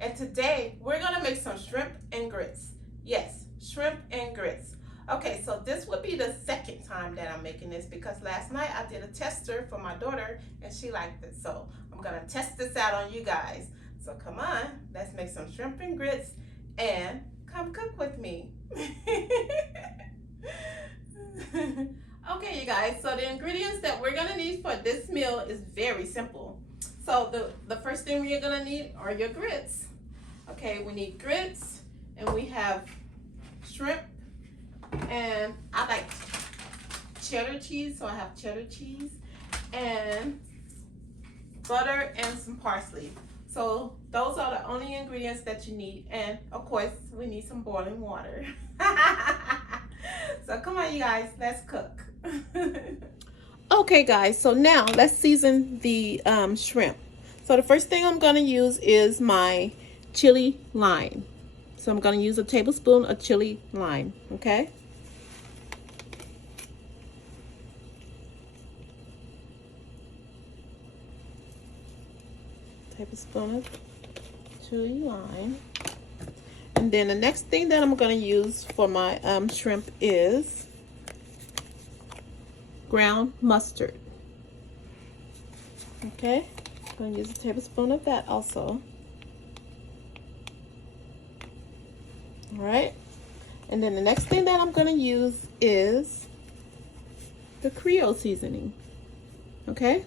and today we're gonna make some shrimp and grits. Yes, shrimp and grits. Okay, so this would be the second time that I'm making this because last night I did a tester for my daughter and she liked it. So I'm gonna test this out on you guys. So come on, let's make some shrimp and grits and come cook with me. Okay, you guys, so the ingredients that we're gonna need for this meal is very simple. So the first thing we're gonna need are your grits. Okay, we need grits and we have shrimp, and I like cheddar cheese, so I have cheddar cheese and butter and some parsley. So those are the only ingredients that you need, and of course we need some boiling water. So come on, you guys, let's cook. Okay guys, so now let's season the shrimp. So the first thing I'm gonna use is my chili lime. So I'm gonna use a tablespoon of chili lime, okay? Tablespoon of chili lime. And then the next thing that I'm gonna use for my shrimp is ground mustard. Okay, I'm going to use a tablespoon of that also. All right, and then the next thing that I'm going to use is the Creole seasoning. Okay,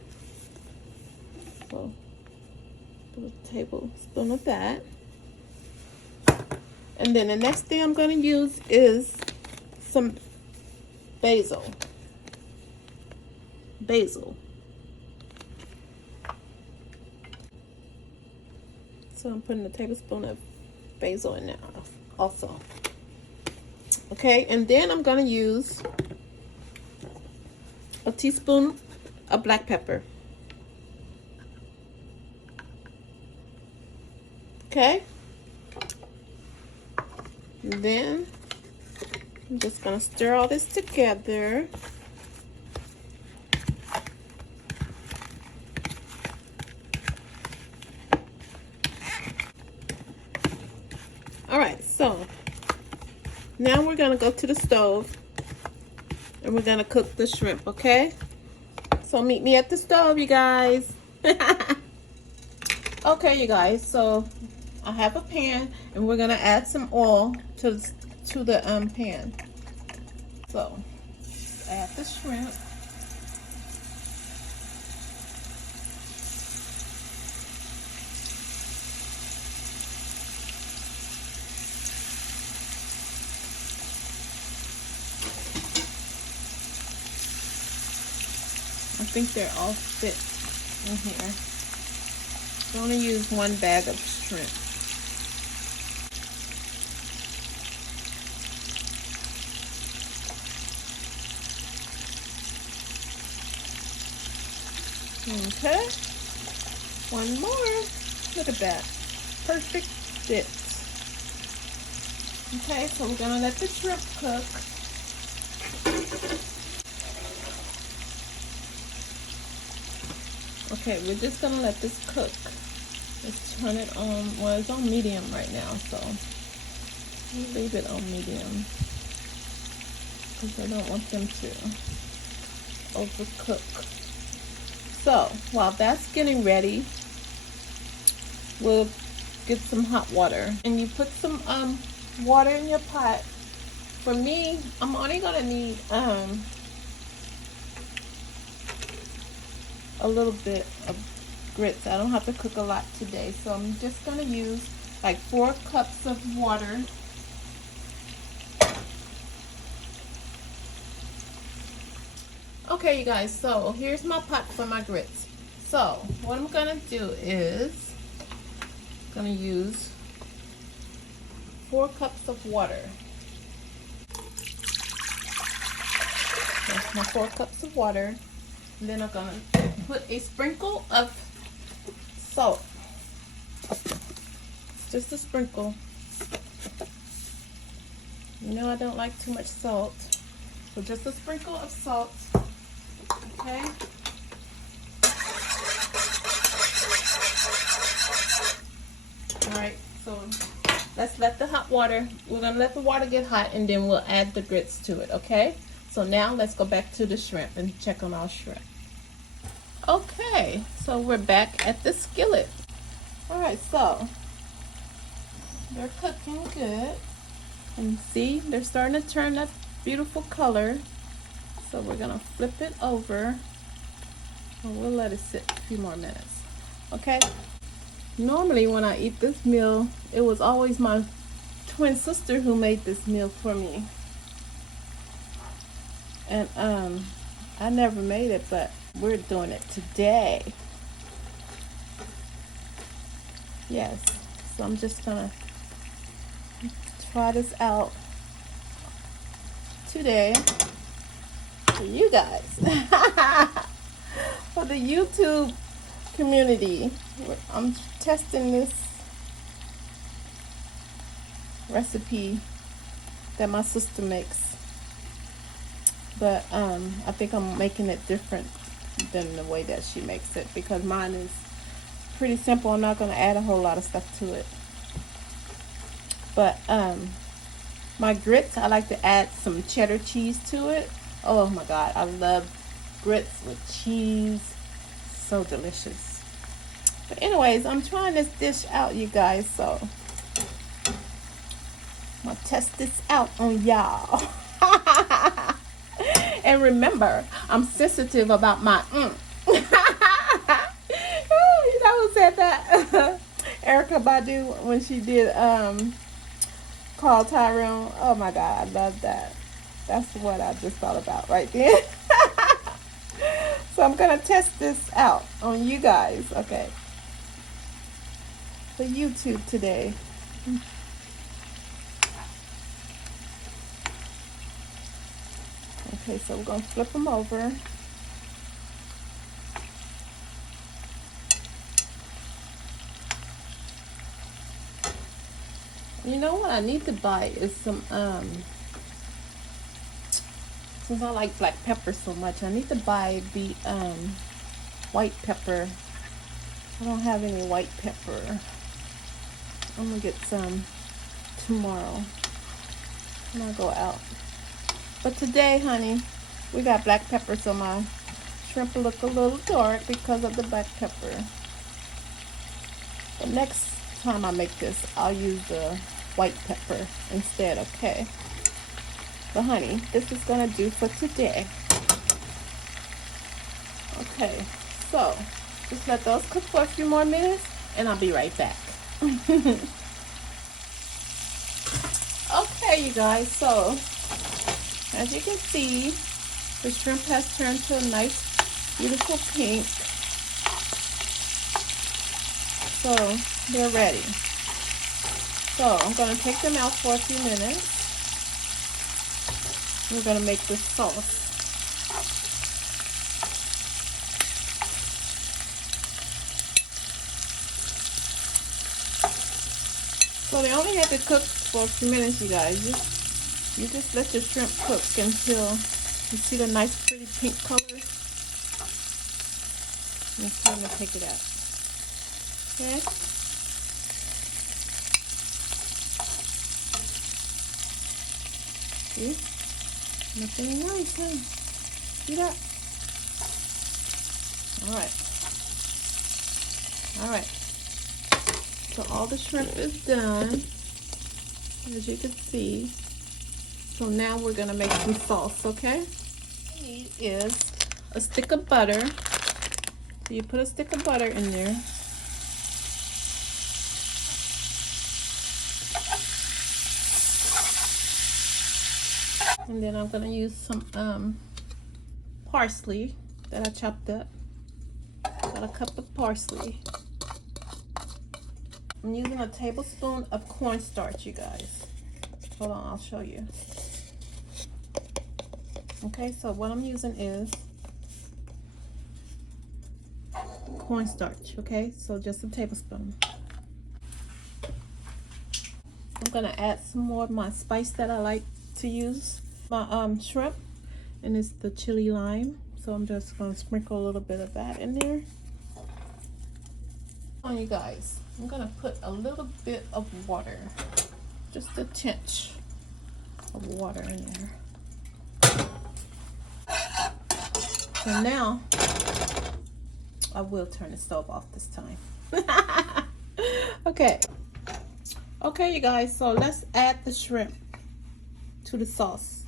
so put a tablespoon of that. And then the next thing I'm going to use is some basil. So I'm putting a tablespoon of basil in there also. Okay, and then I'm gonna use a teaspoon of black pepper. Okay, and then I'm just gonna stir all this together. All right, so now we're gonna go to the stove and we're gonna cook the shrimp, okay? So meet me at the stove, you guys. Okay, you guys, so I have a pan and we're gonna add some oil to the pan. So add the shrimp. I think they're all fit in here. I'm going to use one bag of shrimp. Okay. One more. Look at that. Perfect fit. Okay, so we're going to let the shrimp cook. Okay, we're just gonna let this cook. Let's turn it on, well, it's on medium right now, so we'll leave it on medium because I don't want them to overcook. So while that's getting ready, we'll get some hot water, and you put some water in your pot. For me, I'm only gonna need a little bit of grits. I don't have to cook a lot today, so I'm just gonna use like 4 cups of water. Okay, you guys, so here's my pot for my grits. So what I'm gonna do is gonna use 4 cups of water. That's my 4 cups of water. And then I'm gonna put a sprinkle of salt. Just a sprinkle. You know I don't like too much salt. So just a sprinkle of salt. Okay. All right. So let's let the hot water, we're gonna let the water get hot and then we'll add the grits to it, okay? So now let's go back to the shrimp and check on our shrimp. Okay, so we're back at the skillet. All right, so they're cooking good. And see, they're starting to turn that beautiful color. So we're gonna flip it over. And we'll let it sit a few more minutes, okay? Normally when I eat this meal, it was always my twin sister who made this meal for me. And I never made it, but we're doing it today. Yes, so I'm just gonna try this out today for you guys. For the YouTube community, I'm testing this recipe that my sister makes, but I think I'm making it different than the way that she makes it, because mine is pretty simple. I'm not going to add a whole lot of stuff to it. But my grits, I like to add some cheddar cheese to it. Oh my God, I love grits with cheese. So delicious. But anyways, I'm trying this dish out, you guys, so I'm gonna test this out on y'all. And remember, I'm sensitive about my You know who said that? Erykah Badu, when she did Call Tyrone. Oh my God, I love that. That's what I just thought about right there. So I'm gonna test this out on you guys, okay? For YouTube today. Okay, so we're gonna flip them over. You know what I need to buy is some since I like black pepper so much, I need to buy the white pepper. I don't have any white pepper. I'm gonna get some tomorrow when I go out. But today, honey, we got black pepper, so my shrimp will look a little dark because of the black pepper. But next time I make this, I'll use the white pepper instead, okay? But honey, this is gonna do for today. Okay, so just let those cook for a few more minutes and I'll be right back. Okay, you guys, so as you can see, the shrimp has turned to a nice, beautiful pink. So they're ready. So I'm gonna take them out for a few minutes. We're gonna make this sauce. So they only have to cook for a few minutes, you guys. You just let your shrimp cook until you see the nice pretty pink color. And it's time to take it out. Okay? See? Nothing nice, huh? See that? Alright. Alright. So all the shrimp is done, as you can see. So now we're gonna make some sauce, okay? What we need is a stick of butter. So you put a stick of butter in there. And then I'm gonna use some parsley that I chopped up. Got a cup of parsley. I'm using a tablespoon of cornstarch, you guys. Hold on, I'll show you. Okay, so what I'm using is cornstarch, okay? So just a tablespoon. I'm gonna add some more of my spice that I like to use. My shrimp, and it's the chili lime. So I'm just gonna sprinkle a little bit of that in there. on, you guys. I'm gonna put a little bit of water, just a tinge of water in there. So now I will turn the stove off this time. Okay. Okay, you guys, so let's add the shrimp to the sauce.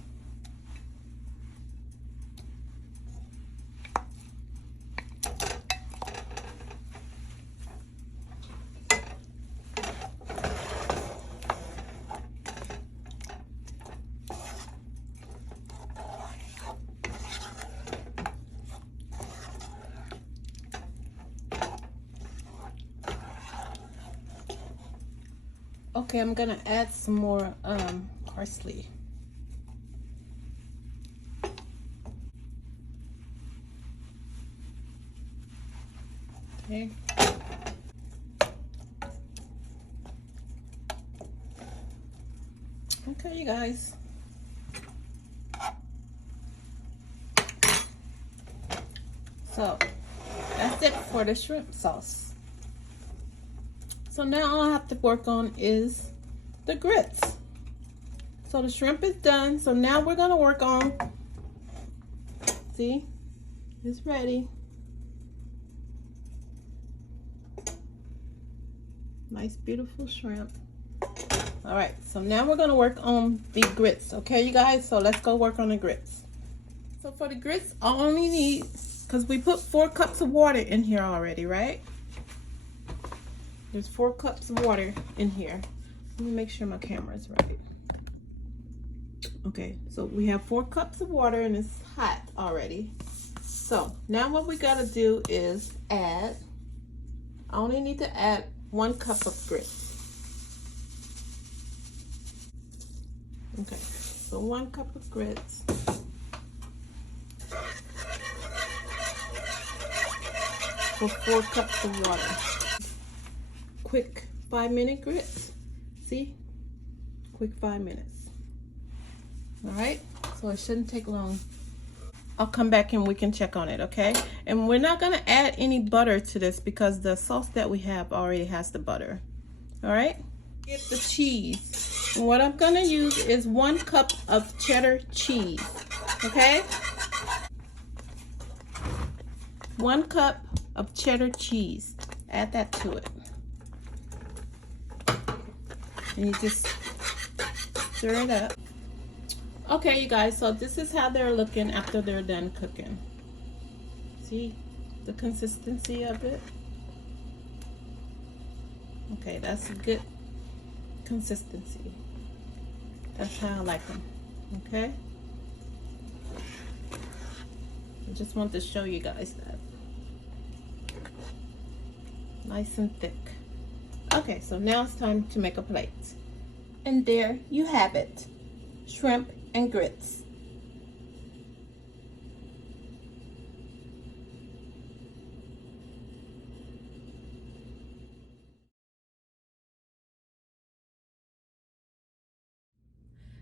Okay, I'm gonna add some more parsley. Okay. Okay, you guys. So that's it for the shrimp sauce. So now all I have to work on is the grits. So the shrimp is done. So now we're gonna work on, see, it's ready. Nice, beautiful shrimp. All right, so now we're gonna work on the grits, okay, you guys? So let's go work on the grits. So for the grits, I only need, because we put 4 cups of water in here already, right? There's 4 cups of water in here. Let me make sure my camera is right. Okay, so we have 4 cups of water and it's hot already. So now what we gotta do is add, I only need to add 1 cup of grits. Okay, so 1 cup of grits. For 4 cups of water. Quick 5-minute grits. See? Quick 5 minutes. All right, so it shouldn't take long. I'll come back and we can check on it, okay? And we're not gonna add any butter to this because the sauce that we have already has the butter. All right? Get the cheese. And what I'm gonna use is 1 cup of cheddar cheese, okay? 1 cup of cheddar cheese. Add that to it. And you just stir it up. Okay, you guys, so this is how they're looking after they're done cooking. See the consistency of it? Okay, that's a good consistency. That's how I like them, okay? I just want to show you guys that. Nice and thick. Okay, so now it's time to make a plate. And there you have it. Shrimp and grits.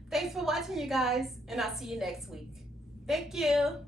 Thanks for watching, you guys, and I'll see you next week. Thank you.